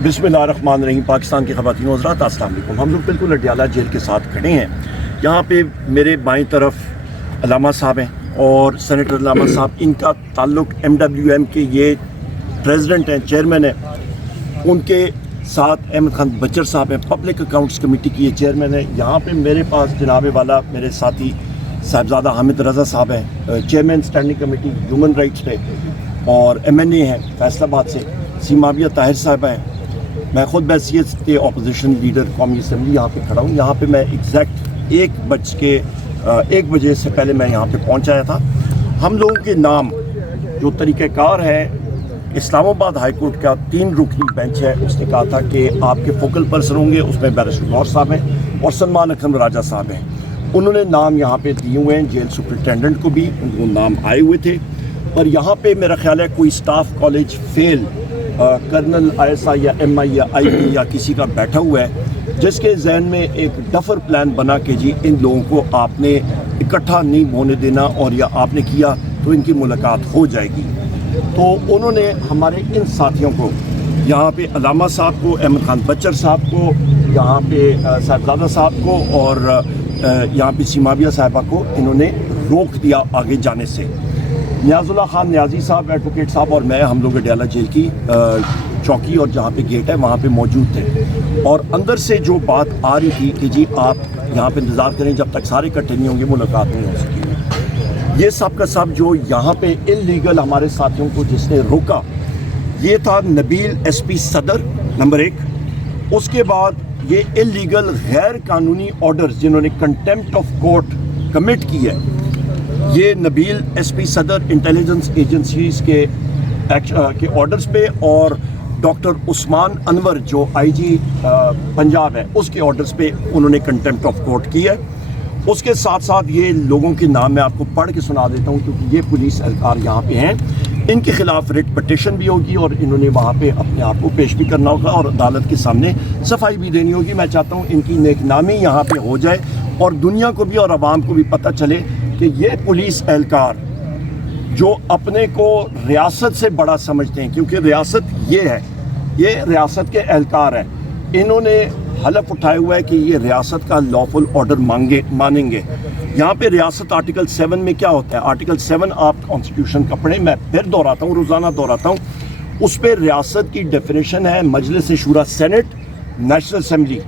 बिस्मिल्लाहिर्रहमानिर्रहीम। पाकिस्तान की ख़वातीन व हज़रात, अस्सलाम वालेकुम। हम लोग बिल्कुल अडियाला जेल के साथ खड़े हैं। यहाँ पे मेरे बाईं तरफ अलामा साहब हैं और सेनेटर अलामा साहब, इनका ताल्लुक़ MWM के ये प्रेसिडेंट हैं, चेयरमैन हैं। उनके साथ अहमद खान बचर साहब हैं, पब्लिक अकाउंट्स कमेटी की ये चेयरमैन है। यहाँ पे मेरे पास जनाब वाला मेरे साथी साहिबजादा हामिद रज़ा साहब हैं, chairman standing committee human rights पे, और MNA हैं फैसलाबाद से सीमाविया ताहिर साहब हैं। मैं ख़ुद बैसियत के अपोजिशन लीडर कौमी असम्बली यहाँ पे खड़ा हूँ। यहाँ पे मैं एग्जैक्ट 1 बजे से पहले मैं यहाँ पे पहुँच आया था। हम लोगों के नाम जो तरीक़ाकार है, इस्लामाबाद हाई कोर्ट का 3 रुकनी बेंच है, उसने कहा था कि आपके फोकल पर्सन होंगे, उसमें बैरिस्टर गौर साहब हैं और सलमान अकरम राजा साहब हैं। उन्होंने नाम यहाँ पे दिए हुए हैं, जेल सुपरिटेंडेंट को भी उनको नाम आए हुए थे। और यहाँ पे मेरा ख्याल है कोई staff college fail colonel ISI या MI या IB या किसी का बैठा हुआ है, जिसके जहन में एक डफर प्लान बना के जी इन लोगों को आपने इकट्ठा नहीं होने देना, और या आपने किया तो इनकी मुलाकात हो जाएगी। तो उन्होंने हमारे इन साथियों को, यहाँ पे अलामा साहब को, अहमद खान बचर साहब को, यहाँ पे साहिबजादा साहब को और यहाँ पे सीमाविया साहिबा को इन्होंने रोक दिया आगे जाने से। नियाजुल्लाह खान नियाजी साहब, एडवोकेट साहब और मैं, हम लोग अडियाला जेल की चौकी और जहाँ पे गेट है वहाँ पे मौजूद थे। और अंदर से जो बात आ रही थी कि जी आप यहाँ पे इंतज़ार करें जब तक सारे इकट्ठे नहीं होंगे, मुलाकात नहीं हो सकेगी। ये सब का सब जो यहाँ पे इल्लीगल हमारे साथियों को जिसने रोका, ये था नबील SP सदर नंबर 1। उसके बाद ये इल्लीगल गैर कानूनी ऑर्डर्स जिन्होंने कंटेम्प्ट ऑफ कोर्ट कमिट की है, ये नबील SP सदर इंटेलिजेंस एजेंसीज के ऑर्डर्स पे और डॉक्टर उस्मान अनवर जो IG पंजाब है उसके ऑर्डर्स पे उन्होंने कंटेम्प्ट ऑफ कोर्ट की है। उसके साथ साथ ये लोगों के नाम मैं आपको पढ़ के सुना देता हूँ, क्योंकि ये पुलिस एहलकार यहाँ पे हैं। इनके खिलाफ रिट पटिशन भी होगी और इन्होंने वहाँ पे अपने आप को पेश भी करना होगा और अदालत के सामने सफाई भी देनी होगी। मैं चाहता हूँ इनकी नेकनामी यहाँ पे हो जाए और दुनिया को भी और आवाम को भी पता चले कि ये पुलिस एहलकार जो अपने को रियासत से बड़ा समझते हैं, क्योंकि रियासत ये है, ये रियासत के एहलकार हैं, इन्होंने हलफ उठाया हुआ है कि ये रियासत का लॉफुल ऑर्डर मानेंगे। यहाँ पे रियासत आर्टिकल 7 में क्या होता है, आर्टिकल 7 आप कॉन्स्टिट्यूशन का पढ़ें, मैं फिर दोहराता हूँ, रोज़ाना दोहराता हूँ। उस पर रियासत की डेफिनेशन है मजलिस शूरा सेनेट, नेशनल असम्बली,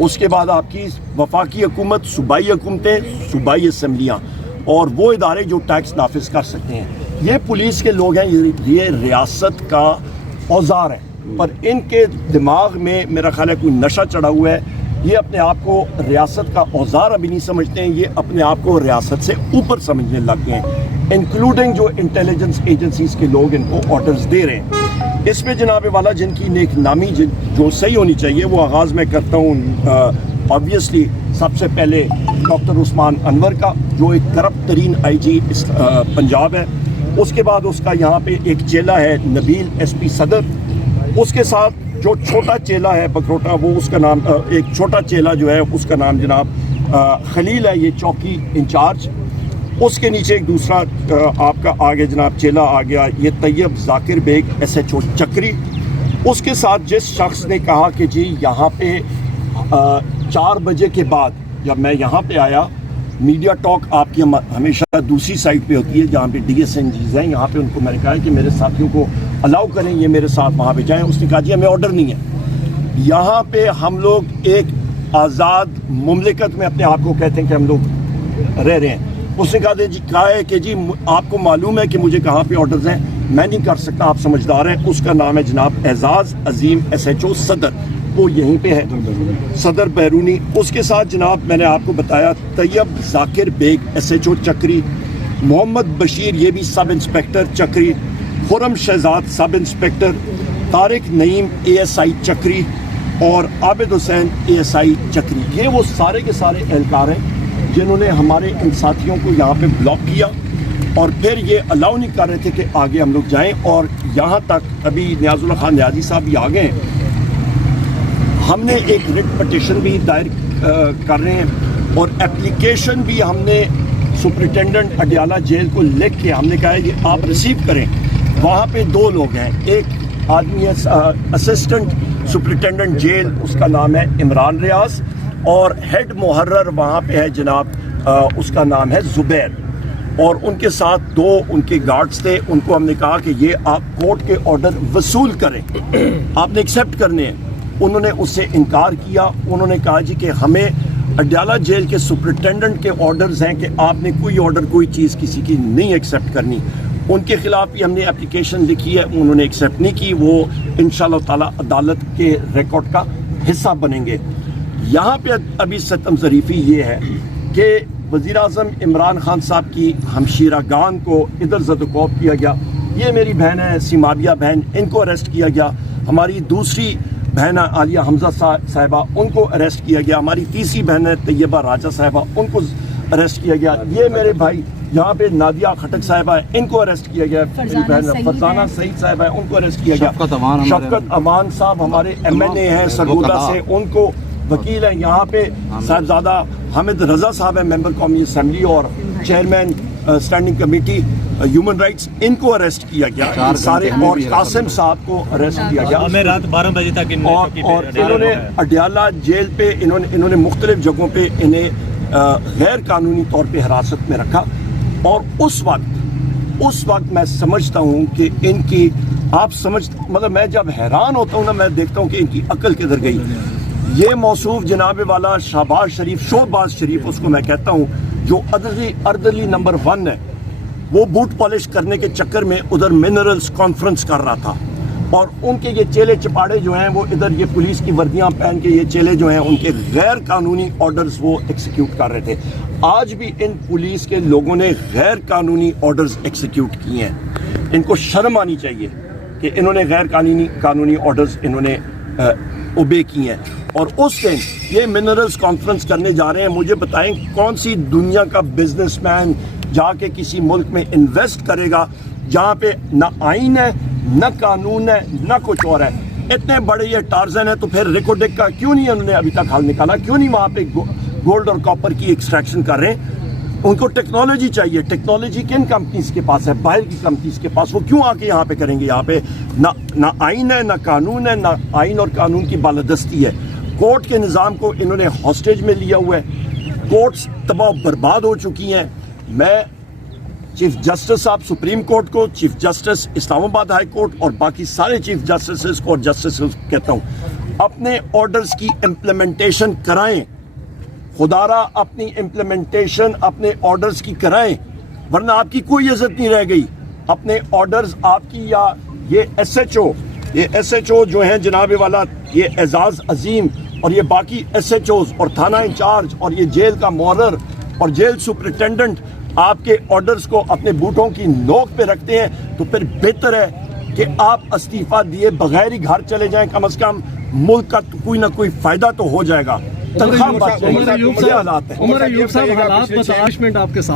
उसके बाद आपकी वफाकी हुकूमत, सूबाई हुकूमतें, सूबाई असम्बलियाँ और वो इदारे जो टैक्स नाफिज कर सकते हैं। ये पुलिस के लोग हैं, ये रियासत का औजार है, पर इनके दिमाग में मेरा ख्याल है कोई नशा चढ़ा हुआ है। ये अपने आप को रियासत का औजार अभी नहीं समझते हैं, ये अपने आप को रियासत से ऊपर समझने लग गए हैं, इंक्लूडिंग जो इंटेलिजेंस एजेंसीज के लोग इनको ऑर्डर्स दे रहे हैं। इस पे जनाब वाला जिनकी नेक नामी जो सही होनी चाहिए, वो आगाज़ मैं करता हूँ ऑब्वियसली सबसे पहले डॉक्टर उस्मान अनवर का, जो एक करप्ट तरीन IG पंजाब है। उसके बाद उसका यहाँ पे एक चेला है नबील SP सदर, उसके साथ जो छोटा चेला है बकरोटा, वो उसका नाम एक छोटा चेला जो है उसका नाम जनाब खलील है, ये चौकी इंचार्ज। उसके नीचे एक दूसरा आपका आगे जनाब चेला आ गया, ये तैयब जाकिर बेग SHO चक्री। उसके साथ जिस शख्स ने कहा कि जी यहाँ पे 4 बजे के बाद, जब मैं यहाँ पे आया, मीडिया टॉक आपकी हमेशा दूसरी साइड पे होती है जहाँ पे DSNGs हैं, यहाँ पे उनको मैंने कहा है कि मेरे साथियों को अलाउ करें, ये मेरे साथ वहाँ पे जाएं। उसने कहा जी हमें ऑर्डर नहीं है। यहाँ पे हम लोग एक आज़ाद मुमलिकत में अपने आप को कहते हैं कि हम लोग रह रहे हैं। उसने कहा है कि जी आपको मालूम है कि मुझे कहाँ पे ऑर्डर्स हैं, मैं नहीं कर सकता, आप समझदार हैं। उसका नाम है जनाब एजाज अजीम SHO सदर, वो यहीं पे है, सदर बैरूनी। उसके साथ जनाब मैंने आपको बताया तैयब जाकिर बेग SHO चक्री, मोहम्मद बशीर ये भी सब इंस्पेक्टर चक्री, Khurram Shahzad sub inspector, Tariq Naeem ASI चक्री और आबिद हुसैन ASI चक्री। ये वो सारे के सारे एहलकार हैं जिन्होंने हमारे इन साथियों को यहाँ पे ब्लॉक किया और फिर ये अलाउ नहीं कर रहे थे कि आगे हम लोग जाएं। और यहाँ तक अभी नियाजुल्लाह खान नियाजी साहब भी आ गए हैं, हमने एक रिट पटिशन भी दायर कर रहे हैं और एप्लीकेशन भी हमने सुपरिटेंडेंट अडियाला जेल को लिख के हमने कहा है कि आप रिसीव करें। वहाँ पे 2 लोग हैं, एक आदमी है असिस्टेंट سپرنٹینڈنٹ جیل اس کا نام ہے عمران ریاض، اور ہیڈ محرر وہاں پہ ہے جناب اس کا نام ہے زبیر، اور ان کے ساتھ 2 ان کے گارڈز تھے. ان کو ہم نے کہا کہ یہ آپ کورٹ کے آرڈر وصول کریں، آپ نے ایکسیپٹ کرنے ہیں. انہوں نے اس سے انکار کیا. انہوں نے کہا جی کہ ہمیں اڈیالہ جیل کے سپرنٹینڈنٹ کے آرڈرز ہیں کہ آپ نے کوئی آرڈر کوئی چیز کسی کی نہیں ایکسیپٹ کرنی. ان کے خلاف بھی ہم نے اپلیکیشن لکھی ہے، انہوں نے ایکسیپٹ نہیں کی. وہ انشاءاللہ تعالی عدالت کے ریکارڈ کا حصہ بنیں گے. یہاں پہ ابھی ستم ظریفی یہ ہے کہ وزیر اعظم عمران خان صاحب کی ہمشیرہ گان کو ادھر زدوکوب کیا گیا. یہ میری بہن ہے سیمابیہ بہن، ان کو اریسٹ کیا گیا. ہماری دوسری بہن عالیہ حمزہ صاحبہ، ان کو اریسٹ کیا گیا. ہماری تیسری بہن ہے طیبہ راجہ صاحبہ، ان کو اریسٹ کیا گیا. یہ میرے بھائی یہاں پہ نادیہ خٹک صاحبہ ہے، ان کو اریسٹ کیا گیا. میری بہن فرزانہ سعید صاحبہ ہے، ان کو اریسٹ کیا گیا. شفقت امان صاحب ہمارے MNA ہیں سرگودا سے، ان کو وکیل ہیں. یہاں پہ صاحبزادہ حامد رضا صاحب ہیں، ممبر قومی اسمبلی اور chairman standing committee human rights, ان کو اریسٹ کیا گیا سارے. اور قاسم صاحب کو اریسٹ کیا گیا. ہمیں رات 12 بجے تک اور انہوں نے اڈیالہ جیل پہ انہوں نے مختلف جگہوں پہ انہیں غیر قانونی طور پہ حراست میں رکھا. اور اس وقت میں سمجھتا ہوں کہ ان کی مطلب میں جب حیران ہوتا ہوں نا، میں دیکھتا ہوں کہ ان کی عقل کدھر گئی. یہ موصوف جناب والا شہباز شریف اس کو میں کہتا ہوں، جو اردرلی نمبر 1 ہے، وہ بوٹ پالش کرنے کے چکر میں ادھر منرلز کانفرنس کر رہا تھا. اور ان کے یہ چیلے چپاڑے جو ہیں وہ ادھر یہ پولیس کی وردیاں پہن کے یہ چیلے جو ہیں ان کے غیر قانونی آرڈرز وہ ایکسیکیوٹ کر رہے تھے. آج بھی ان پولیس کے لوگوں نے غیر قانونی آرڈرز ایکسیکیوٹ کیے ہیں. ان کو شرم آنی چاہیے کہ انہوں نے غیر قانونی آرڈرز انہوں نے اوبے کیے ہیں. اور اس دن یہ منرلز کانفرنس کرنے جا رہے ہیں. مجھے بتائیں کون سی دنیا کا بزنس مین جا کے کسی ملک میں انویسٹ کرے گا جہاں پہ نہ آئین ہے، نہ قانون ہے، نہ کچھ اور ہے. اتنے بڑے یہ ٹارزن ہے تو پھر ریکوڈک کا کیوں نہیں انہوں نے ابھی تک حل نکالا؟ کیوں نہیں وہاں پہ گولڈ اور کاپر کی ایکسٹریکشن کر رہے ہیں؟ ان کو ٹیکنالوجی چاہیے. ٹیکنالوجی کن کمپنیز کے پاس ہے؟ باہر کی کمپنیز کے پاس. وہ کیوں آ کے یہاں پہ کریں گے؟ یہاں پہ نہ آئین ہے، نہ قانون ہے، نہ آئین اور قانون کی بالادستی ہے. کورٹ کے نظام کو انہوں نے ہاسٹیج میں لیا ہوا ہے. کورٹس تباہ و برباد ہو چکی ہیں. میں چیف جسٹس صاحب سپریم کورٹ کو، چیف جسٹس اسلام آباد ہائی کورٹ اور باقی سارے چیف جسٹسز کو اور جسٹسز کہتا ہوں، اپنے آرڈرز کی امپلیمنٹیشن کرائیں. خدا را اپنی امپلیمنٹیشن اپنے آرڈرز کی کرائیں، ورنہ آپ کی کوئی عزت نہیں رہ گئی. اپنے آرڈرز آپ کی، یا یہ ایس ایچ او جو ہیں جناب والا، یہ اعزاز عظیم اور یہ باقی ایس ایچ اوز اور تھانہ انچارج اور یہ جیل کا مورر اور جیل سپرنٹینڈنٹ آپ کے آرڈرز کو اپنے بوٹوں کی نوک پہ رکھتے ہیں، تو پھر بہتر ہے کہ آپ استعفیٰ دیے بغیر ہی گھر چلے جائیں. کم از کم ملک کا کوئی نہ کوئی فائدہ تو ہو جائے گا. تنخواہ بچ جائے گی. یہ حالات ہیں. عمر ایوب صاحب حالات بتائیں آپ کے ساتھ.